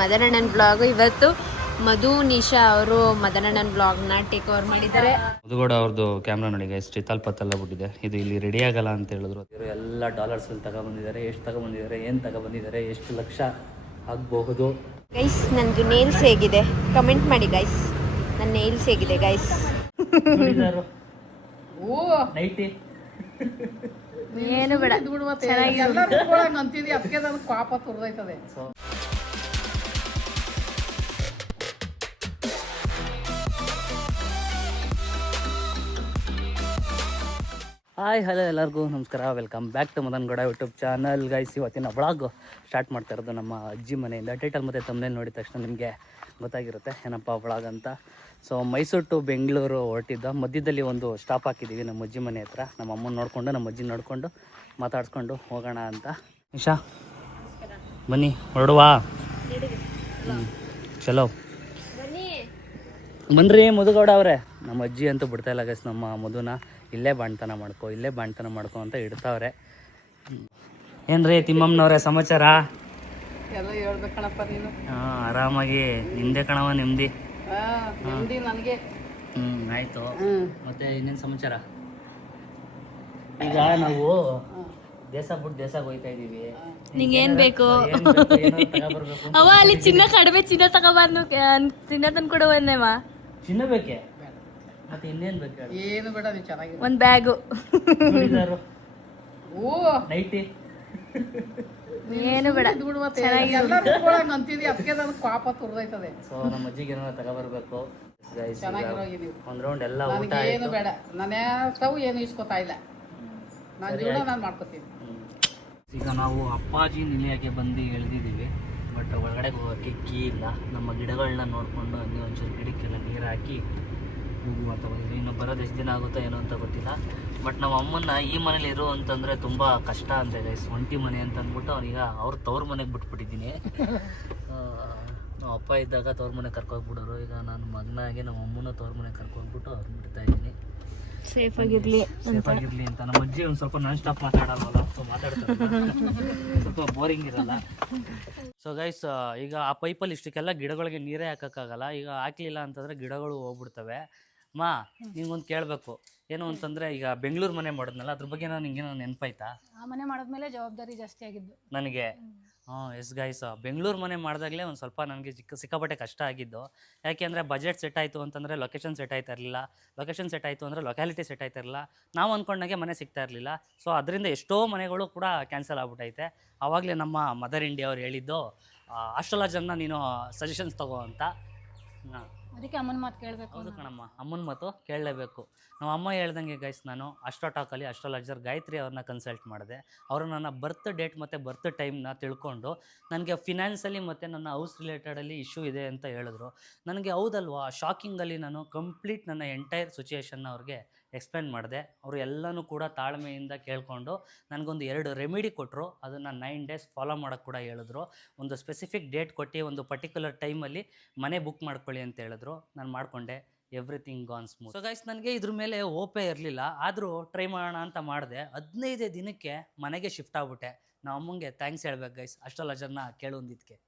ಮದನಣ್ಣನ blog. ಇವತ್ತು ಮಧು ನಿಶಾ ಅವರು ಮದನಣ್ಣನ ಬ್ಲಾಗ್ನ take over ಮಾಡಿದ್ದಾರೆ. ಮಧುಗೌಡ ಅವ್ರದ್ದು ಕ್ಯಾಮ್ರಾ ನೋಡಿ ಗೈಸ್ ಚಿತ್ತಲ್ಪತ್ತೆಲ್ಲ ಬಿಟ್ಟಿದೆ. ಇದು ಇಲ್ಲಿ ರೆಡಿ ಆಗಲ್ಲ ಅಂತ ಹೇಳಿದ್ರು. ಎಲ್ಲ ಡಾಲರ್ಸ್ ತಗೊಬಂದಿದ್ದಾರೆ. ಎಷ್ಟು ತಗೊಬಂದಿದ್ದಾರೆ, ಏನು ತಗೊಬಂದಿದ್ದಾರೆ, ಎಷ್ಟು ಲಕ್ಷ ಆಗಬಹುದು. ಗೈಸ್ ನಂದು ನೇಲ್ಸ್ ಹೇಗಿದೆ ಕಮೆಂಟ್ ಮಾಡಿ ಗೈಸ್. ನನ್ನ ನೇಲ್ಸ್ ಹೇಗಿದೆ ಗೈಸ್? ಏನು ಬೇಡ, ಹಾಯ್ ಹಲೋ ಎಲ್ಲರಿಗೂ ನಮಸ್ಕಾರ. Welcome back to Madan Gowda YouTube channel. Guys ಇವತ್ತಿನ ವ್ಲಾಗ್ ಸ್ಟಾರ್ಟ್ ಮಾಡ್ತಾ ಇರೋದು ನಮ್ಮ ಅಜ್ಜಿ ಮನೆಯಿಂದ. ಟೈಟಲ್ ಮತ್ತು ತಮ್ಮನೇಲಿ ನೋಡಿದ ತಕ್ಷಣ ನಿಮಗೆ ಗೊತ್ತಾಗಿರುತ್ತೆ ಏನಪ್ಪ ವ್ಲಾಗ್ ಅಂತ. ಸೊ ಮೈಸೂರು ಟು ಬೆಂಗಳೂರು ಹೊರಟಿದ್ದ ಮಧ್ಯದಲ್ಲಿ ಒಂದು ಸ್ಟಾಪ್ ಹಾಕಿದ್ದೀವಿ ನಮ್ಮ ಅಜ್ಜಿ ಮನೆ ಹತ್ರ. ನಮ್ಮ ಅಮ್ಮನ ನೋಡಿಕೊಂಡು ನಮ್ಮ ಅಜ್ಜಿ ನೋಡಿಕೊಂಡು ಮಾತಾಡ್ಸ್ಕೊಂಡು ಹೋಗೋಣ ಅಂತ. ನಿಶಾ ಬನ್ನಿ ಹೊರಡುವಾ? ಚಲೋ ಬನ್ರಿ. ಮಧುಗೌಡ ಅವರೇ, ನಮ್ಮ ಅಜ್ಜಿ ಅಂತೂ ಬಿಡ್ತಾಯಿಲ್ಲ ಗೈಸ್ ನಮ್ಮ ಮಧುನ. ಇಲ್ಲೇ ಬಾಣ್ತನ ಮಾಡ್ಕೊ ಅಂತ ಇಡ್ತಾವ್ರೆ. ಏನ್ರಿ ತಿಮ್ಮಮ್ಮನವ್ರೆ ಸಮಾಚಾರ? ಎಲ್ಲ ಹೇಳ್ಬೇಕಣಪ್ಪ ನೀನು. ಹಾಂ ಆರಾಮಾಗಿ ನಿಂದೆ ಕಣವ ನೆಮ್ಮದಿ. ನನಗೆ ಆಯಿತು. ಮತ್ತೆ ಇನ್ನೇನು ಸಮಾಚಾರ? ಈಗ ನಾವು ದೇಶ ಹೋಗ್ತಾ ಇದೀವಿ. ನಿಂಗೇನ್ ಬೇಕು? ಅವ ಅಲ್ಲಿ ಚಿನ್ನ ಕಡಿಮೆ, ಚಿನ್ನ ತಗೋಬಾರ್ದು, ಚಿನ್ನ ತಂದು ಕೊಡುವನ್ನೇವ. ಚಿನ್ನ ಬೇಕೆ? ಮತ್ತೆ ಇನ್ನೇನು ಬೇಕು? ಏನು ಬೇಡ, ನೀವು ಚೆನ್ನಾಗಿ ಒಂದು ಬ್ಯಾಗು, ನೈಟಿ, ಏನು ಬೇಡ. ಅಂತಿದ್ವಿ, ಅದಕ್ಕೆ ನನಗೆ ಪಾಪ ತುರ್ದೈತದೆ. ಸೊ ನಮ್ಮ ಅಜ್ಜಿಗೆ ಏನಾರ ತಗೋಬರ್ಬೇಕು. ಒಂದು ರೌಂಡ್ ಎಲ್ಲ ಊಟ ಏನು ಬೇಡ, ನಾನೇ ತಾವು ಏನು ಇಸ್ಕೊತಾ ಇಲ್ಲ. ನಾನು ಜೀವನ ನಾನು ಮಾಡ್ಕೊತೀನಿ. ಈಗ ನಾವು ಅಪ್ಪಾಜಿ ನಿಲಯಕ್ಕೆ ಬಂದು ಇಳಿದಿದ್ದೀವಿ. ಬಟ್ ಒಳಗಡೆ ಹೋಗೋಕ್ಕೆ ಕೀ ಇಲ್ಲ. ನಮ್ಮ ಗಿಡಗಳನ್ನ ನೋಡಿಕೊಂಡು ಹಂಗೆ ಒಂಚೂರು ಗಿಡಕ್ಕೆಲ್ಲ ನೀರು ಹಾಕಿ ಹೋಗುವ ಅಂತ ಬಂದಿದ್ವಿ. ಇನ್ನು ಬರೋದು ಎಷ್ಟು ದಿನ ಆಗುತ್ತೋ ಏನೋ ಅಂತ ಗೊತ್ತಿಲ್ಲ. ಬಟ್ ನಮ್ಮ ಅಮ್ಮನ್ನ ಈ ಮನೇಲಿ ಇರು ಅಂತಂದರೆ ತುಂಬ ಕಷ್ಟ ಅಂತ ಇದೆ. ಒಂಟಿ ಮನೆ ಅಂತ ಅಂದ್ಬಿಟ್ಟು ಅವ್ರೀಗ ಅವ್ರ ತವ್ರ ಮನೆಗೆ ಬಿಟ್ಬಿಟ್ಟಿದ್ದೀನಿ. ನಾವು ಅಪ್ಪ ಇದ್ದಾಗ ತವ್ರ ಮನೆಗೆ ಕರ್ಕೋಗ್ಬಿಡೋರು. ಈಗ ನಾನು ಮಗನಾಗಿ ನಮ್ಮ ಅಮ್ಮನ ತವ್ರ ಮನೆಗೆ ಕರ್ಕೊಂಡ್ಬಿಟ್ಟು ಅವ್ರು ಬಿಡ್ತಾ ಇದ್ದೀನಿ. ಸೇಫ್ ಆಗಿರ್ಲಿ ಅಂತ. ನಮ್ಮ ಅಜ್ಜಿ ಒಂದು ಸ್ವಲ್ಪ ನಾನ್ ಸ್ಟಾಪ್ ಮಾತಾಡಲ್ವಲ್ಲ, ಸೊ ಮಾತಾಡ್ತಾರೆ, ಸ್ವಲ್ಪ ಬೋರಿಂಗ್ ಇರಲ್ಲ. ಸೊ ಗೈಸ್ ಈಗ ಆ ಪೈಪಲ್ಲಿ ಇಷ್ಟಕ್ಕೆಲ್ಲ ಗಿಡಗಳಿಗೆ ನೀರೇ ಹಾಕೋಕ್ಕಾಗಲ್ಲ. ಈಗ ಹಾಕ್ಲಿಲ್ಲ ಅಂತಂದರೆ ಗಿಡಗಳು ಹೋಗ್ಬಿಡ್ತವೆ. ನಿಂಗೊಂದು ಕೇಳಬೇಕು ಏನು ಅಂತಂದರೆ, ಈಗ ಬೆಂಗಳೂರು ಮನೆ ಮಾಡಿದ್ನಲ್ಲ, ಅದ್ರ ಬಗ್ಗೆ ನಿಂಗೇನೋ ನೆನಪಾಯ್ತಾ? ಆ ಮನೆ ಮಾಡಿದ್ಮೇಲೆ ಜವಾಬ್ದಾರಿ ಜಾಸ್ತಿ ಆಗಿದ್ದು ನನಗೆ. ಎಸ್ ಗೈಸ್, ಬೆಂಗಳೂರು ಮನೆ ಮಾಡಿದಾಗಲೇ ಒಂದು ಸ್ವಲ್ಪ ನನಗೆ ಸಿಕ್ಕಾಪಟ್ಟೆ ಕಷ್ಟ ಆಗಿದ್ದು. ಯಾಕೆಂದರೆ ಬಜೆಟ್ ಸೆಟ್ ಆಯಿತು ಅಂತಂದರೆ ಲೊಕೇಶನ್ ಸೆಟ್ ಆಯ್ತಾ ಇರಲಿಲ್ಲ, ಲೊಕೇಶನ್ ಸೆಟ್ ಆಯಿತು ಅಂದರೆ ಲೊಕ್ಯಾಲಿಟಿ ಸೆಟ್ ಆಯ್ತಾ ಇರಲಿಲ್ಲ, ನಾವು ಅಂದ್ಕೊಂಡಾಗೆ ಮನೆ ಸಿಗ್ತಾ ಇರಲಿಲ್ಲ. ಸೊ ಅದರಿಂದ ಎಷ್ಟೋ ಮನೆಗಳು ಕೂಡ ಕ್ಯಾನ್ಸಲ್ ಆಗ್ಬಿಟ್ಟೈತೆ. ಆವಾಗಲೇ ನಮ್ಮ ಮದರ್ ಇಂಡಿಯಾ ಅವ್ರು ಹೇಳಿದ್ದು ಅಸ್ಟ್ರಾಲಜರ್ನ ನೀನು ಸಜೆಷನ್ಸ್ ತಗೋ ಅಂತ. ಅದಕ್ಕೆ ಅಮ್ಮನ ಮಾತು ಕೇಳಬೇಕು. ಹೌದು ಕಣಮ್ಮ, ಅಮ್ಮನ ಮಾತು ಕೇಳಲೇಬೇಕು. ನಮ್ಮ ಅಮ್ಮ ಹೇಳ್ದಂಗೆ ಗೈಸ್, ನಾನು ಅಸ್ಟ್ರಾಟಾಕಲ್ಲಿ ಅಸ್ಟ್ರಾಲಜರ್ ಗಾಯತ್ರಿ ಅವ್ರನ್ನ ಕನ್ಸಲ್ಟ್ ಮಾಡಿದೆ. ಅವರು ನನ್ನ ಬರ್ತ್ ಡೇಟ್ ಮತ್ತು ಬರ್ತ್ ಟೈಮ್ನ ತಿಳ್ಕೊಂಡು ನನಗೆ ಫಿನಾನ್ಸಲ್ಲಿ ಮತ್ತು ನನ್ನ ಹೌಸ್ ರಿಲೇಟೆಡಲ್ಲಿ ಇಶ್ಯೂ ಇದೆ ಅಂತ ಹೇಳಿದ್ರು. ನನಗೆ ಹೌದಲ್ವಾ, ಶಾಕಿಂಗಲ್ಲಿ ನಾನು ಕಂಪ್ಲೀಟ್ ನನ್ನ ಎಂಟೈರ್ ಸಿಚುಯೇಷನ್ನ ಅವ್ರಿಗೆ ಎಕ್ಸ್ಪ್ಲೇನ್ ಮಾಡಿದೆ. ಅವರು ಎಲ್ಲನೂ ಕೂಡ ತಾಳ್ಮೆಯಿಂದ ಕೇಳಿಕೊಂಡು ನನಗೊಂದು 2 ರೆಮಿಡಿ ಕೊಟ್ಟರು. ಅದನ್ನು 9 days ಫಾಲೋ ಮಾಡೋಕ್ಕೆ ಕೂಡ ಹೇಳಿದ್ರು. ಒಂದು ಸ್ಪೆಸಿಫಿಕ್ ಡೇಟ್ ಕೊಟ್ಟು ಒಂದು ಪರ್ಟಿಕ್ಯುಲರ್ ಟೈಮಲ್ಲಿ ಮನೆ ಬುಕ್ ಮಾಡ್ಕೊಳ್ಳಿ ಅಂತ ಹೇಳಿದ್ರು. ನಾನು ಮಾಡಿಕೊಂಡೆ. Everything gone smooth. So guys, ನನಗೆ ಇದ್ರ ಮೇಲೆ ಓಪೇ ಇರಲಿಲ್ಲ, ಆದರೂ ಟ್ರೈ ಮಾಡೋಣ ಅಂತ ಮಾಡಿದೆ. 15 ದಿನಕ್ಕೆ ಮನೆಗೆ ಶಿಫ್ಟ್ ಆಗ್ಬಿಟ್ಟೆ. ನಾವು ಅಮ್ಮಂಗೆ ಥ್ಯಾಂಕ್ಸ್ ಹೇಳ್ಬೇಕು ಗೈಸ್, ಅಸ್ಟ್ರಾಲಜರ್ನ ಕೇಳೊಂದಿದ್ದಕ್ಕೆ.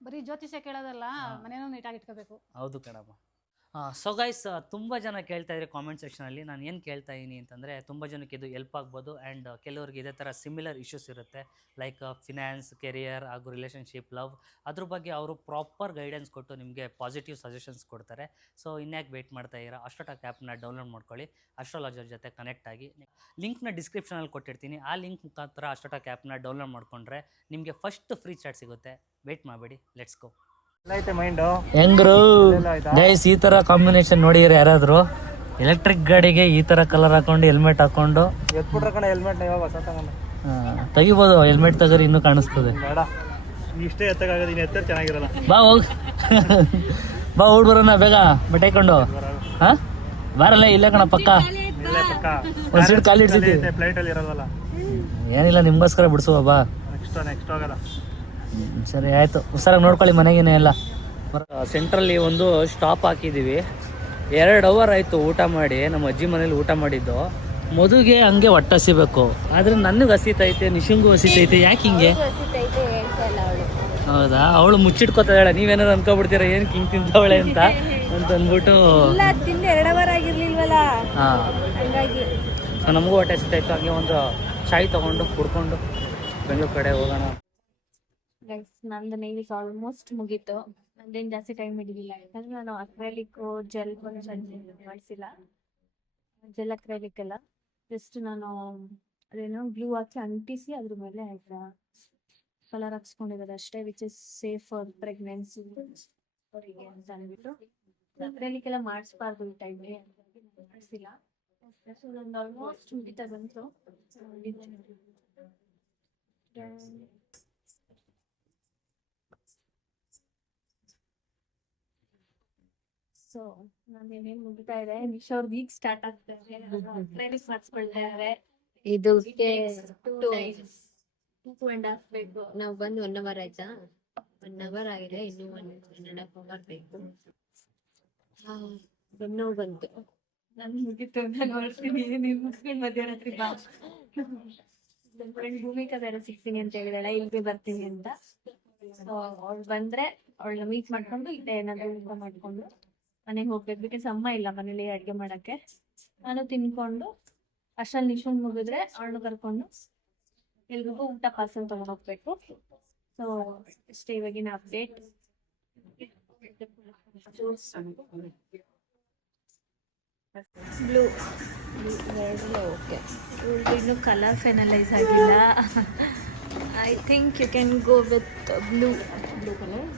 ಬರೀ ಜ್ಯೋತಿಷ್ಯ ಕೇಳೋದಲ್ಲ, ಮನೇನೂ ನೀಟಾಗಿ ಇಟ್ಕೋಬೇಕು. ಹೌದು ಕಣಮ್ಮ. ಸೊ ಗೈಸ್, ತುಂಬ ಜನ ಕೇಳ್ತಾ ಇದ್ದಾರೆ ಕಾಮೆಂಟ್ ಸೆಕ್ಷನಲ್ಲಿ. ನಾನು ಏನು ಕೇಳ್ತಾ ಇದ್ದೀನಿ ಅಂತಂದರೆ, ತುಂಬ ಜನಕ್ಕೆ ಇದು ಹೆಲ್ಪ್ ಆಗ್ಬೋದು. ಆ್ಯಂಡ್ ಕೆಲವ್ರಿಗೆ ಇದೇ ಥರ ಸಿಮಿಲರ್ ಇಶ್ಯೂಸ್ ಇರುತ್ತೆ, ಲೈಕ್ ಫಿನಾನ್ಸ್, ಕೆರಿಯರ್ ಹಾಗೂ ರಿಲೇಷನ್ಶಿಪ್, ಲವ್. ಅದ್ರ ಬಗ್ಗೆ ಅವರು ಪ್ರಾಪರ್ ಗೈಡೆನ್ಸ್ ಕೊಟ್ಟು ನಿಮಗೆ ಪಾಸಿಟಿವ್ ಸಜೆಷನ್ಸ್ ಕೊಡ್ತಾರೆ. ಸೊ ಇನ್ಯಾಕೆ ವೆಯ್ಟ್ ಮಾಡ್ತಾ ಇದ್ದೀರಾ? ಅಸ್ಟ್ರಾಟಾಕ್ ಆ್ಯಪ್ನ ಡೌನ್ಲೋಡ್ ಮಾಡ್ಕೊಳ್ಳಿ, ಅಸ್ಟ್ರಾಲಜರ್ ಜೊತೆ ಕನೆಕ್ಟ್ ಆಗಿ. ಲಿಂಕ್ನ ಡಿಸ್ಕ್ರಿಪ್ಷನಲ್ಲಿ ಕೊಟ್ಟಿರ್ತೀನಿ. ಆ ಲಿಂಕ್ ಮುಖಾಂತರ ಅಸ್ಟ್ರಾಟಾಕ್ ಆ್ಯಪ್ನ ಡೌನ್ಲೋಡ್ ಮಾಡಿಕೊಂಡ್ರೆ ನಿಮಗೆ ಫಸ್ಟ್ ಫ್ರೀ ಚಾಟ್ ಸಿಗುತ್ತೆ. ವೆಯ್ಟ್ ಮಾಡಬೇಡಿ, ಲೆಟ್ಸ್ ಗೋ. ಹೆಂಗ್ರು ಗೈಸ್, ಈ ತರ ಕಾಂಬಿನೇಷನ್ ನೋಡಿದ್ರೆ ಯಾರಾದ್ರು ಎಲೆಕ್ಟ್ರಿಕ್ ಗಾಡಿಗೆ ಈ ತರ ಕಲರ್ ಹಾಕೊಂಡು ಹೆಲ್ಮೆಟ್ ಹಾಕೊಂಡು ತೆಗಿಬೋದು. ಹೆಲ್ಮೆಟ್ ತೆಗರಿ ಇನ್ನೂ ಕಾಣಿಸ್ತದೆ. ಬಾ ಹೋಗ್ ಬಾ ಓಡ್ ಬರೋಣ ಬೇಗ ಬಟ್ಟೆ ಹಾಕೊಂಡು. ಹಾ ಬಾರಲ್ಲ, ಇಲ್ಲ ಕಣ ಪಕ್ಕ ಒಂದ್ ಸೀಟ್ ಖಾಲಿ ಇಡ್ಸಿದ್ವಿ. ಏನಿಲ್ಲ, ನಿಮ್ಗೋಸ್ಕರ ಬಿಡಿಸುವ ಬಾ. ಸರಿ ಆಯಿತು, ಹುಷಾರಾಗಿ ನೋಡ್ಕೊಳ್ಳಿ ಮನೆಗೇನೆ ಎಲ್ಲ. ಸೆಂಟ್ರಲ್ಲಿ ಒಂದು ಸ್ಟಾಪ್ ಹಾಕಿದ್ದೀವಿ. 2 hour ಆಯಿತು ಊಟ ಮಾಡಿ. ನಮ್ಮ ಅಜ್ಜಿ ಮನೇಲಿ ಊಟ ಮಾಡಿದ್ದು. ಮದುಗೆ ಹಂಗೆ ಹೊಟ್ಟೆ ಹಸಿಬೇಕು, ಆದರೆ ನನಗೆ ಹಸಿತೈತೆ, ನಿಶಂಗೂ ಹಸಿತೈತೆ. ಯಾಕೆ ಹಿಂಗೆ? ಹೌದಾ, ಅವಳು ಮುಚ್ಚಿಟ್ಕೋತಾಳೆ, ನೀವೇನಾದ್ರು ಅನ್ಕೊಬಿಡ್ತೀರ ಏನು ಕಿಂಗ್ ತಿಂತವಳೆ ಅಂತ ಅಂದ್ಬಿಟ್ಟು. ಇಲ್ಲ ತಿಂದು 2 ವಾರ ಆಗಿರ್ಲಿಲ್ವಲ್ಲ ಹಾಂ, ಹಂಗಾಗಿ. ಸೊ ನಮಗೂ ಹೊಟ್ಟೆ ಸಿಗ್ತಾಯಿತ್ತು. ಹಂಗೆ ಒಂದು ಚಾಯ್ ತೊಗೊಂಡು ಕುಡ್ಕೊಂಡು ಬೆಂಗಳೂರು ಕಡೆ ಹೋಗೋಣ. ನಂದು ನೇಲ್ಸ್ ಆಲ್ಮೋಸ್ಟ್ ಮುಗೀತು. ನಂದೇನು ಜಾಸ್ತಿ ಟೈಮ್ ಹಿಡಿಲಿಲ್ಲ, ಯಾಕಂದ್ರೆ ನಾನು ಅಕ್ರೆಲಿಕ್ ಜೆಲ್ ಮಾಡಿಸಿಲ್ಲ. ಜೆಲ್ ಅಕ್ರೆಲಿಕ್ ಎಲ್ಲ ಜಸ್ಟ್ ನಾನು ಅದೇನೋ ಗ್ಲೂ ಹಾಕಿ ಅಂಟಿಸಿ ಅದ್ರ ಮೇಲೆ ಕಲರ್ ಹಾಕ್ಸ್ಕೊಂಡಿರೋದು ಅಷ್ಟೇ, which is safe for pregnancy ಅವರಿಗೆ ಅಂತ ಅಂದ್ಬಿಟ್ಟು. ಅಕ್ರೆಲಿಕ್ ಎಲ್ಲ ಮಾಡಿಸ್ಬಾರ್ದು ಈ ಟೈಮ್ಗೆ, ಮಾಡಿಸಿಲ್ಲ. ಸೊ ನಂದು ಆಲ್ಮೋಸ್ಟ್ ಮುಗಿತಾ ಬಂತು. ಸೊ ನಾನು ಏನೇನು ಮುಗಿತಾ ಇದೆ, ನಿಶಾ ಅವ್ರದ್ದು ಈಗ ಸ್ಟಾರ್ಟ್ ಆಗ್ತಾ ಇದೆ. ಟ್ರೈನಿಂಗ್ ಮಾಡಿಸ್ಕೊಳ್ತಾ ಇದ್ದಾರೆ. ಇದು 2.5 ಬೇಕು. ನಾವು ಬಂದು 1 ಅವರ್ ಆಯ್ತಾ, 1 ಅವರ್ ಆಗಿದೆ, ಇನ್ನೂ 1.5 ಅವರ್ ಬೇಕು. ಬೆನ್ನು ಬಂತು. ನಾನು ಮುಗಿತು, ನಾನು ಹೊರಡ್ತೀನಿ, ನೀವು ಮುಗಿಸ್ಕೊಂಡು ಮಧ್ಯರಾತ್ರಿ ಬಾ. ನನ್ನ ಫ್ರೆಂಡ್ ಭೂಮಿಕಾ ಬೇರೆ ಸಿಗ್ತೀನಿ ಅಂತ ಹೇಳಿದಾಳೆ, ಇಲ್ಲಿಗೆ ಬರ್ತೀನಿ ಅಂತ. ಸೊ ಅವಳು ಬಂದ್ರೆ ಅವಳನ್ನ ಮೀಟ್ ಮಾಡ್ಕೊಂಡು ಇಲ್ಲೇ ಏನಾದ್ರು ಊಟ ಮಾಡ್ಕೊಂಡು ಮನೆಗೆ ಹೋಗ್ಬೇಕು. ಬಿಕಾಸ್ ಅಮ್ಮ ಇಲ್ಲ ಮನೇಲಿ ಅಡುಗೆ ಮಾಡಕ್ಕೆ. ನಾನು ತಿನ್ಕೊಂಡು ಅಷ್ಟಲ್ಲಿ ನಿಶನ್ ಮುಗಿದ್ರೆ ಅವಳನ್ನು ಕರ್ಕೊಂಡು ಎಲ್ರಿಗೂ ಊಟ ಪಾರ್ಸಲ್ ತಗೊಂಡು ಹೋಗ್ಬೇಕು. ಸೊ ಇಷ್ಟೇ ಇವಾಗಿನ ಅಪ್ಡೇಟ್. ಬ್ಲೂ ಓಕೆ, ಇನ್ನು ಕಲರ್ ಫೈನಲೈಸ್ ಆಗಿಲ್ಲ. I think you can go with blue colour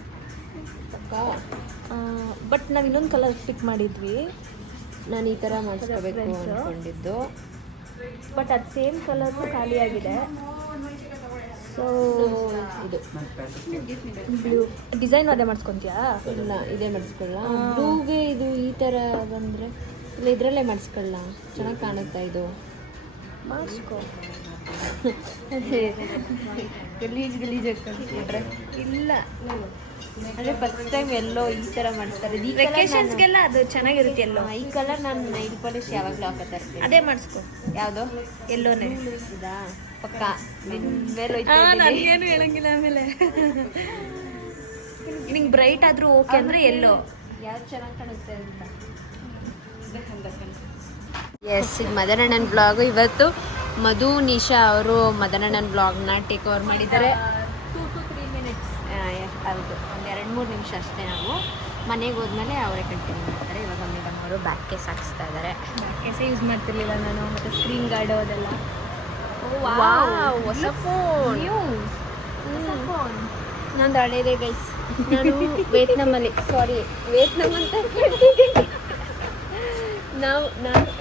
but ನಾವು ಇನ್ನೊಂದು ಕಲರ್ ಪಿಕ್ ಮಾಡಿದ್ವಿ. ನಾನು ಈ ಥರ ಮಾಡಿಸ್ಕೋಬೇಕು Reference. ಅಂದ್ಕೊಂಡಿದ್ದು. ಬಟ್ ಅದು ಸೇಮ್ ಕಲರ್ನು ಖಾಲಿ ಆಗಿದೆ. ಸೊ ಇದು ಬ್ಲೂ ಡಿಸೈನ್ ಅದೇ ಮಾಡಿಸ್ಕೊತೀಯಾ? ಇಲ್ಲ, ಇದೇ ಮಾಡಿಸ್ಕೊಳ್ಳ. ಬ್ಲೂಗೆ ಇದು ಈ ಥರ ಬಂದರೆ ಇಲ್ಲ, ಇದರಲ್ಲೇ ಮಾಡಿಸ್ಕೊಳ್ಳ, ಚೆನ್ನಾಗಿ ಕಾಣುತ್ತಾ ಇದು? ಮಾಡಿಸ್ಕೊ. ಗಲೀಜ್ ಹಾಕೊಂಡ್ಬಿಟ್ರೆ ಇಲ್ಲ ಅಂದರೆ ಫಸ್ಟ್ ಟೈಮ್ ಎಲ್ಲೋ ಈ ಥರ ಮಾಡ್ತಾರೆ. ವೆಕೇಶನ್ಸ್ಗೆಲ್ಲ ಅದು ಚೆನ್ನಾಗಿರುತ್ತೆ. ಎಲ್ಲೋ ಈ ಕಲರ್ ನಾನು ನೈಲ್ ಪಾಲಿಶ್ ಯಾವಾಗಲೂ ಹಾಕೋತಾ ಇರ್ತೀನಿ. ಅದೇ ಮಾಡಿಸ್ಕೊ. ಯಾವುದು? ಎಲ್ಲೋನೇ ಇದಾ ಪಕ್ಕ ನಿನ್ನ ಮೇಲೆ ನನಗೇನು ಹೇಳಂಗಿಲ್ಲ. ಆಮೇಲೆ ನಿಂಗೆ ಬ್ರೈಟ್ ಆದರೂ ಓಕೆ ಅಂದರೆ ಎಲ್ಲೋ ಯಾವ್ದು ಚೆನ್ನಾಗಿ ಕಾಣುತ್ತೆ ಅಂತ. ಎಸ್, ಇದು ಮದನಣ್ಣನ ಬ್ಲಾಗು. ಇವತ್ತು ಮಧು ನಿಶಾ ಅವರು ಮದನಣ್ಣನ ಬ್ಲಾಗ್ನ ಟೇಕ್ ಓವರ್ ಮಾಡಿದ್ದಾರೆ. 2 to 3 minutes. ಹೌದು, ಒಂದು 2-3 ನಿಮಿಷ ಅಷ್ಟೇ. ನಾವು ಮನೆಗೆ ಹೋದ್ಮೇಲೆ ಅವರೇ ಕಂಟಿನ್ಯೂ ಮಾಡ್ತಾರೆ. ಇವಾಗ ಮೇಡಮ್ ಅವರು ಬ್ಯಾಕ್ ಕೇಸ್ ಹಾಕಿಸ್ತಾ ಇದ್ದಾರೆ. ಕೆಸೆ ಯೂಸ್ ಮಾಡ್ತಿರ್ಲಿಲ್ಲ ನಾನು, ಮತ್ತು ಸ್ಕ್ರೀನ್ ಗಾರ್ಡು ಅದೆಲ್ಲ. ಹೊಸ ಫೋನ್. ಫೋನ್ ನಂದು ಹಳೇದೇ ಗೈಸ್. ನಾನು ವಿಯೆಟ್ನಾಮಲ್ಲಿ ವಿಯೆಟ್ನಾಮ್ ಅಂತ ಕೇಳ್ತಿದ್ದೀನಿ. ನಾನು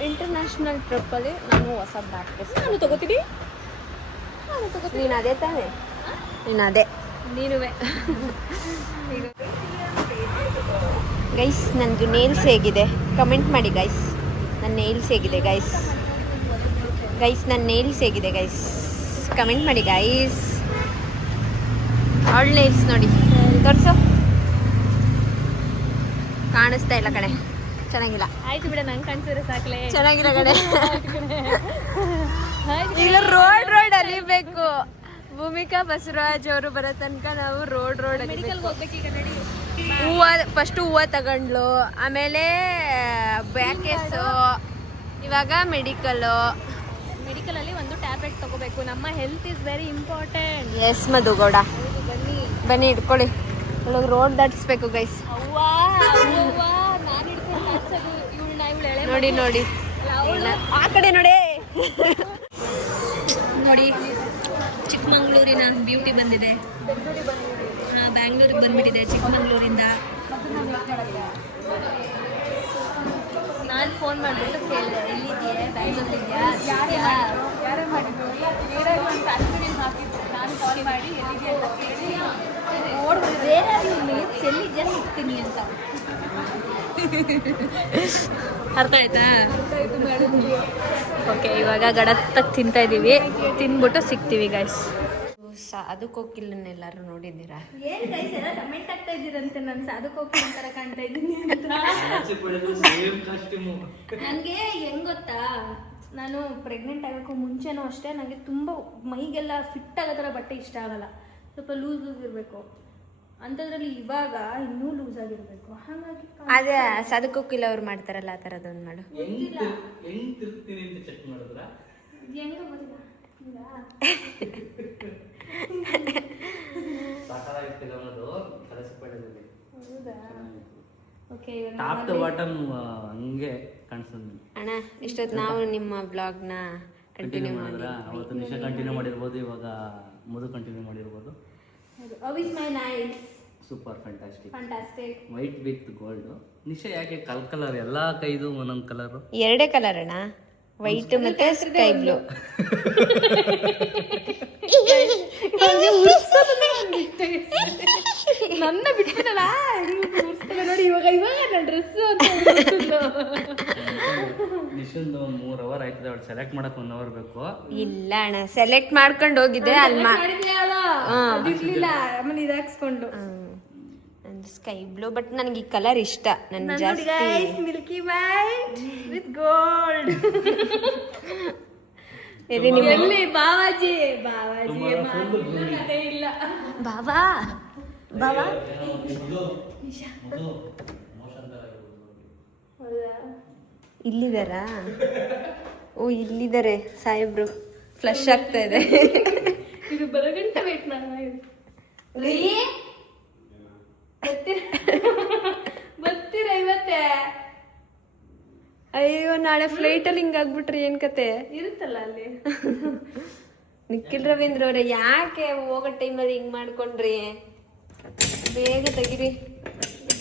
ಇಂಟರ್ನ್ಯಾಷನಲ್ ಟ್ರಿಪ್ಪಲ್ಲಿ ನಾನು ಹೊಸ ಬ್ಯಾಕ್ ಕೇಸ್ ನಾನು ತಗೋತೀನಿ. ನೀನು ಅದೇ ತಾನೇ? ನೀನು ಅದೇ ನೀನುವೆ. ಗೈಸ್, ನನಗೆ ನೇಲ್ಸ್ ಹೇಗಿದೆ ಕಮೆಂಟ್ ಮಾಡಿ ಗೈಸ್. ನನ್ನ ನೇಲ್ಸ್ ಹೇಗಿದೆ ಗೈಸ್? ನನ್ನ ನೇಲ್ಸ್ ಹೇಗಿದೆ ಗೈಸ್? ಕಮೆಂಟ್ ಮಾಡಿ ಗೈಸ್. ಅವಳ ನೇಲ್ಸ್ ನೋಡಿ, ತೋರಿಸು. ಕಾಣಿಸ್ತಾ ಇಲ್ಲ ಕಣೆ, ಚೆನ್ನಾಗಿಲ್ಲ. ಆಯ್ತು ಬಿಡ, ನಂಗೆ ಕಾಣಿಸಿದ್ರೆ ಸಾಕಲೇ. ಚೆನ್ನಾಗಿಲ್ಲ ಕಣೆ. ಈಗ ರೋಡ್ ಅಲಿಬೇಕು. ಭೂಮಿಕಾ ಬಸವರಾಜ್ ಅವರು ಬರೋ ತನಕ ನಾವು ರೋಡ್ ಮೆಡಿಕಲ್ಗೆ ಹೋಗ್ಬೇಕೀಗ, ನಡಿ. ಫಸ್ಟು ಹೂವು ತಗೊಂಡ್ಲು, ಆಮೇಲೆ ಬ್ಯಾಕ್ ಕೇಸು, ಇವಾಗ ಮೆಡಿಕಲಲ್ಲಿ ಒಂದು ಟ್ಯಾಬ್ಲೆಟ್ ತಗೋಬೇಕು. ನಮ್ಮ health is very important. Yes Madhu Gowda, ಬನ್ನಿ ಹಿಡ್ಕೊಳ್ಳಿ. ಒಳಗೆ ರೋಡ್ ದಾಟಿಸ್ಬೇಕು ಗೈಸ್. ನಾನು ಹಿಡ್ಕೊಂಡು ದಾಟ್ಸೋದು ಇವಳನ್ನ, ಎಳೆ ನೋಡಿ ಆ ಕಡೆ ನೋಡಿ. ನೋಡಿ, ಚಿಕ್ಕಮಂಗ್ಳೂರಿನ ಬ್ಯೂಟಿ ಬಂದಿದೆ. ಬ್ಯಾಂಗ್ಳೂರಿಗೆ ಬಂದ್ಬಿಟ್ಟಿದೆ ಚಿಕ್ಕಮಂಗ್ಳೂರಿಂದ. ನಾನು ಫೋನ್ ಮಾಡಿಬಿಟ್ಟು ಕೇಳಿದೆ, ಎಲ್ಲಿದೆಯೇ, ಬ್ಯಾಂಗ್ಳೂರಿದೆಯಾ? ಯಾರೇ ಮಾಡಿದ್ದು ನೀರಾಗಿ ಅಂತ ಅಲ್ಪಡಿಯಲ್ಲಿ ಹಾಕಿದ್ದು. ನಾನು ಕಾಲ್ ಮಾಡಿ ಎಲ್ಲಿದೆ ಅಂತ ಕೇಳಿ ನೋಡ್ಬಿಟ್ಟು ಬೇರೆ ಎಲ್ಲಿದೆಯಾ ಸಿಗ್ತೀನಿ ಅಂತ. ಅರ್ಥ ಆಯ್ತಾ? ಓಕೆ, ಇವಾಗ ಗಡತ್ತಕ್ಕೆ ತಿಂತಾ ಇದ್ದೀವಿ. ತಿಂದ್ಬಿಟ್ಟು ಸಿಗ್ತೀವಿ ಗೈಸ್. ಸಾಧು ಕೋಕಿಲನ್ನೆಲ್ಲರೂ ನೋಡಿದ್ದೀರಾ? ಏನು ಗೈಸ್ ಎಲ್ಲ ಕಮೆಂಟ್ ಆಗ್ತಾ ಇದ್ದೀರಂತೆ, ನಾನು ಸಾಧುಕ್ ಹೋಗಿ ಥರ ಕಾಣ್ತಾ ಇದ್ದೀನಿ ಅಂತ. ನನಗೆ ಹೆಂಗ್ ಗೊತ್ತಾ, ನಾನು ಪ್ರೆಗ್ನೆಂಟ್ ಆಗೋಕ್ಕೂ ಮುಂಚೆನೂ ಅಷ್ಟೇ ನನಗೆ ತುಂಬ ಮೈಗೆಲ್ಲ ಫಿಟ್ ಆಗೋ ಥರ ಬಟ್ಟೆ ಇಷ್ಟ ಆಗಲ್ಲ. ಸ್ವಲ್ಪ ಲೂಸ್ ಇರಬೇಕು. ಅಂಥದ್ರಲ್ಲಿ ಇವಾಗ ಇನ್ನೂ ಲೂಸ್ ಆಗಿರಬೇಕು ಹಾಗಾಗಿ ಅದೇ ಸಾಧು ಕೋಕಿಲ ಅವ್ರು ಮಾಡ್ತಾರಲ್ಲ ಆ ಥರದೊಂದು ಮಾಡು. ಹೆಂಗ್ ತಿರ್ಗ್ತೀನಿ ಅಂತ ಚೆಕ್ ಮಾಡಿದ್ರ ಹೆಂಗ ಗೊತ್ತಿಲ್ಲ ಸಾಕಾಗಿರ್ತಿಲ್ಲ ಅನ್ನೋದು ಕಲಸಿಪಡದಲ್ಲಿ ಹೌದಾ ಓಕೆ ಟಾಪ್ ಟು ಬಾಟಮ್ ಹಂಗೆ ಕಾಣಿಸ್ತದೆ. ಅಣ್ಣ ಇಷ್ಟೊತ್ತು ನಾವು ನಿಮ್ಮ ಬ್ಲಾಗ್ನ ಕಂಟಿನ್ಯೂ ಮಾಡಿದ್ರ ಅವತ್ತು ನಿಶಾ ಕಂಟಿನ್ಯೂ ಮಾಡಿರ್ಬೋದು, ಇವಾಗ ಮಧು ಕಂಟಿನ್ಯೂ ಮಾಡಿರ್ಬೋದು. How is my nice super fantastic fantastic white with gold. Nisha ಯಾಕೆ ಕಲರ್ ಎಲ್ಲ ಕೈದು ಒಂದೊಂದು ಕಲರು? ಎರಡೇ ಕಲರ್ ಅಣ್ಣ, ವೈಟ್ ಮತ್ತೆ ಸ್ಕೈ ಬ್ಲೂ. ನನ್ನ ಬಿಟ್ಟಿನಲ್ಲ ನೋಡಿ ಇವಾಗ ನನ್ನ ಡ್ರೆಸ್ ಅಂತ ನಿಶಂದು 3 ಅವರ್ ಆಯ್ತದೆ, ಅವಳು ಸೆಲೆಕ್ಟ್ ಮಾಡಕ್ 1 ಅವರ್ ಬೇಕು. ಇಲ್ಲ ಅಣ್ಣ, ಸೆಲೆಕ್ಟ್ ಮಾಡ್ಕೊಂಡು ಹೋಗಿದ್ದೆ ಅಲ್ಲಿ ಇರ್ಲಿಲ್ಲ ಆಮೇಲೆ ಇದಾಕ್ಸ್ಕೊಂಡು ನಂದು ಸ್ಕೈ ಬ್ಲೂ, ಬಟ್ ನನಗೆ ಈ ಕಲರ್ ಇಷ್ಟ. ನನ್ಗೆ ಜಾಸ್ತಿ ಮಿಲ್ಕಿ ವೈಟ್ ವಿತ್ ಗೋಲ್ಡ್. ಎಲ್ಲಿ ಬಾವಾಜಿ ಕಥೆ ಇಲ್ಲ. ಬಾಬಾ ಬಾಬಾ ಇಲ್ಲಿದಾರಾ? ಓ ಇಲ್ಲಿದ್ದಾರೆ ಸಾಹೇಬ್ರು, ಫ್ಲಶ್ ಆಗ್ತಾ ಇದೆ. ಇದು ಬರಗಂಟ ವೇಟ್ ಮಾಡೋಣ. ಬರ್ತೀರ ಇವತ್ತೇ? ಅಯ್ಯೋ ನಾಳೆ ಫ್ಲೈಟಲ್ಲಿ ಹಿಂಗಾಗ್ಬಿಟ್ರಿ ಏನ್ ಕತೆ? ಇರುತ್ತಲ್ಲ ಅಲ್ಲಿ ನಿಖಿಲ್ ರವೀಂದ್ರ ಅವ್ರೆ, ಯಾಕೆ ಹೋಗೋ ಟೈಮಲ್ಲಿ ಹಿಂಗ್ ಮಾಡ್ಕೊಂಡ್ರಿ? ಬೇಗ ತೆಗಿರಿ.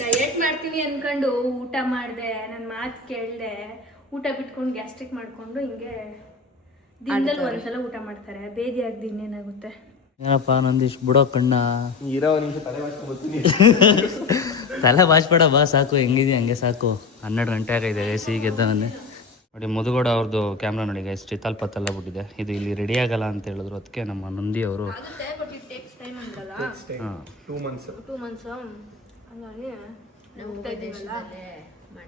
ಡಯಟ್ ಮಾಡ್ತೀನಿ ಅನ್ಕೊಂಡು ಊಟ ಮಾಡಿದೆ, ನನ್ನ ಮಾತು ಕೇಳಿದೆ, ಊಟ ಬಿಟ್ಕೊಂಡು ಗ್ಯಾಸ್ಟ್ರಿಕ್ ಮಾಡ್ಕೊಂಡು ಹಿಂಗೆ ದಿನದಲ್ಲಿ ಒಂದ್ಸಲ ಊಟ ಮಾಡ್ತಾರೆ. ಬೇದಿ ಆಗದೆ ಇನ್ನೇನಾಗುತ್ತೆ? ಏನಪ್ಪ ನಂದೀಶ್ ಬಿಡೋ ಕಣ್ಣ, ಇರೋ ನಿಮಿಷ ತಲೆ ಮಾಡ್ಸ್ಕೊಂಡ್ಬರ್ತೀನಿ. ತಲೆ ಬಾಚ್ಬೇಡ ಬಾ, ಸಾಕು ಹೆಂಗಿದೆಯಾ ಹಂಗೆ ಸಾಕು. 12 ಗಂಟೆ ಆಗೈತೆ ಗೈಸ್, ಈಗ ಎದ್ದವನ್ನೇ ನೋಡಿ. ಮಧುಗೌಡ ಅವ್ರದ್ದು ಕ್ಯಾಮ್ರಾ ನೋಡಿ ಗೈಸ್, ಚಿತ್ತಲ್ಪತ್ತೆಲ್ಲ ಬಿಟ್ಟಿದೆ. ಇದು ಇಲ್ಲಿ ರೆಡಿ ಆಗಲ್ಲ ಅಂತ ಹೇಳಿದ್ರು, ಅದಕ್ಕೆ ನಮ್ಮ ನಂದಿ ಅವರು 2 months. 2 months ಹಂಗಾಗಿ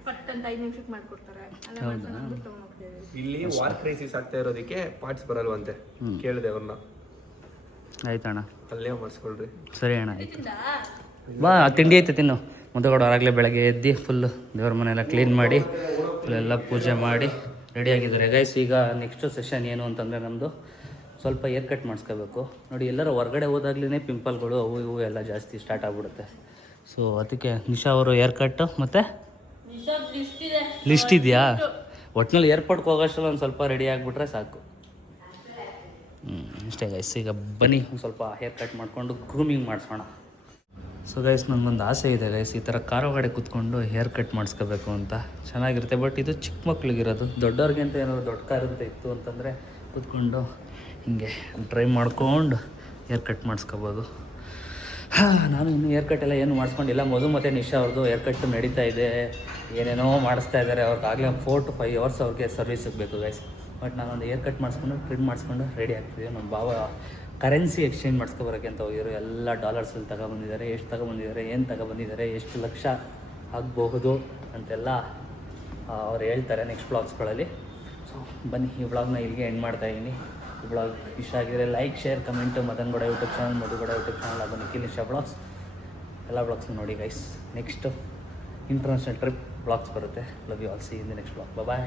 ಪಟ್ಟಂತ 5 ನಿಮಿಷಕ್ಕೆ ಮಾಡ್ಕೊಡ್ತಾರೆ. ಇಲ್ಲಿ ವಾರ್ ಕ್ರೈಸಿಸ್ ಆಗ್ತಾ ಇರೋದಕ್ಕೆ ಪಾರ್ಟ್ಸ್ ಬರಲ್ವಂತೆ. ಕೇಳಿದೆ ಅವ್ರನ್ನ, ಆಯ್ತಣ್ಣ ಅಲ್ಲೇ ಮಾಡಿಸ್ಕೊಳ್ರಿ. ಸರಿ ಅಣ್ಣ ಆಯ್ತು. ಬಾ ತಿಂಡಿ ಐತೆ ತಿನ್ನು. ಮಧುಗೌಡ ಹೊರಗಲೇ ಬೆಳಗ್ಗೆ ಎದ್ದು ಫುಲ್ ದೇವ್ರ ಮನೆಯೆಲ್ಲ ಕ್ಲೀನ್ ಮಾಡಿ ಫುಲ್ಲೆಲ್ಲ ಪೂಜೆ ಮಾಡಿ ರೆಡಿ ಆಗಿದ್ದಾರೆ ಗೈಸ್. ಈಗ ನೆಕ್ಸ್ಟ್ ಸೆಷನ್ ಏನು ಅಂತಂದರೆ ನಮ್ಮದು ಸ್ವಲ್ಪ ಏರ್ ಕಟ್ ಮಾಡಿಸ್ಕೋಬೇಕು. ನೋಡಿ ಎಲ್ಲರೂ ಹೊರಗಡೆ ಹೋದಾಗ್ಲೇ ಪಿಂಪಲ್ಗಳು ಅವು ಇವು ಎಲ್ಲ ಜಾಸ್ತಿ ಸ್ಟಾರ್ಟ್ ಆಗ್ಬಿಡುತ್ತೆ. ಸೊ ಅದಕ್ಕೆ ನಿಶಾ ಅವರು ಏರ್ ಕಟ್ಟು ಮತ್ತು ಲಿಸ್ಟ್ ಇದೆಯಾ? ಒಟ್ಟಿನಲ್ಲಿ ಏರ್ಪೋರ್ಟ್ಗೆ ಹೋಗೋಷ್ಟರಲ್ಲಿ ಒಂದು ಸ್ವಲ್ಪ ರೆಡಿ ಆಗಿಬಿಟ್ರೆ ಸಾಕು. ಅಷ್ಟೇ ಗೈಸ್. ಈಗ ಬನ್ನಿ ಒಂದು ಸ್ವಲ್ಪ ಹೇರ್ ಕಟ್ ಮಾಡಿಕೊಂಡು ಗ್ರೂಮಿಂಗ್ ಮಾಡಿಸೋಣ. ಸೊ ಗೈಸ್ ನನಗೊಂದು ಆಸೆ ಇದೆ ಗೈಸ್, ಈ ಥರ ಕಾರ್ ಒಳಗಡೆ ಕೂತ್ಕೊಂಡು ಹೇರ್ ಕಟ್ ಮಾಡಿಸ್ಕೋಬೇಕು ಅಂತ. ಚೆನ್ನಾಗಿರುತ್ತೆ, ಬಟ್ ಇದು ಚಿಕ್ಕ ಮಕ್ಳಿಗಿರೋದು. ದೊಡ್ಡವ್ರಿಗೆ ಅಂತ ಏನಾದ್ರು ದೊಡ್ಡ ಕಾರ್ ಅಂತ ಇತ್ತು ಅಂತಂದರೆ ಕೂತ್ಕೊಂಡು ಹಿಂಗೆ ಡ್ರೈವ್ ಮಾಡ್ಕೊಂಡು ಹೇರ್ ಕಟ್ ಮಾಡಿಸ್ಕೋಬೋದು. ನಾನು ಇನ್ನೂ ಹೇರ್ ಕಟ್ ಎಲ್ಲ ಏನು ಮಾಡಿಸ್ಕೊಂಡಿಲ್ಲ. ಮಧು ಮತ್ತು ನಿಶಾ ಅವ್ರದ್ದು ಹೇರ್ ಕಟ್ ನಡೀತಾ ಇದೆ, ಏನೇನೋ ಮಾಡಿಸ್ತಾ ಇದ್ದಾರೆ. ಅವ್ರಿಗಾಗಲೇ 4 to 5 hours ಅವ್ರಿಗೆ ಸರ್ವಿಸ್ ಸಿಗಬೇಕು ಗೈಸ್. ಬಟ್ ನಾನೊಂದು ಹೇರ್ ಕಟ್ ಮಾಡಿಸ್ಕೊಂಡು ಟ್ರಿಮ್ ಮಾಡಿಸ್ಕೊಂಡು ರೆಡಿ ಆಗ್ತಿದ್ದೆ. ನಮ್ಮ ಭಾವ ಕರೆನ್ಸಿ ಎಕ್ಸ್ಚೇಂಜ್ ಮಾಡಿಸ್ಕೊಬರೋಕ್ಕೆ ಅಂತ ಹೋಗಿದ್ರು. ಎಲ್ಲ ಡಾಲರ್ಸಲ್ಲಿ ತಗೊಬಂದಿದ್ದಾರೆ, ಎಷ್ಟು ತಗೊಬಂದಿದ್ದಾರೆ, ಏನು ತಗೊಬಂದಿದ್ದಾರೆ, ಎಷ್ಟು ಲಕ್ಷ ಆಗಬಹುದು ಅಂತೆಲ್ಲ ಅವ್ರು ಹೇಳ್ತಾರೆ ನೆಕ್ಸ್ಟ್ ವ್ಲಾಗ್ಸ್ಗಳಲ್ಲಿ. ಸೊ ಬನ್ನಿ, ಈ ವ್ಲಾಗ್ನ ಇಲ್ಲಿಗೆ ಎಂಡ್ ಮಾಡ್ತಾಯಿದ್ದೀನಿ. ಈ ವ್ಲಾಗ್ ಇಷ್ಟ ಆಗಿದ್ರೆ like, share, comment. Madan Gowda YouTube channel, Madhu Gowda YouTube channel, ಅದು ನಿಖಿಲ್ ನಿಶಾ ವ್ಲಾಗ್ಸ್, ಎಲ್ಲ ವ್ಲಾಗ್ಸ್ನ ನೋಡಿ guys. Next international trip vlogs ಬರುತ್ತೆ. Love you all, see in the next vlog. Bye.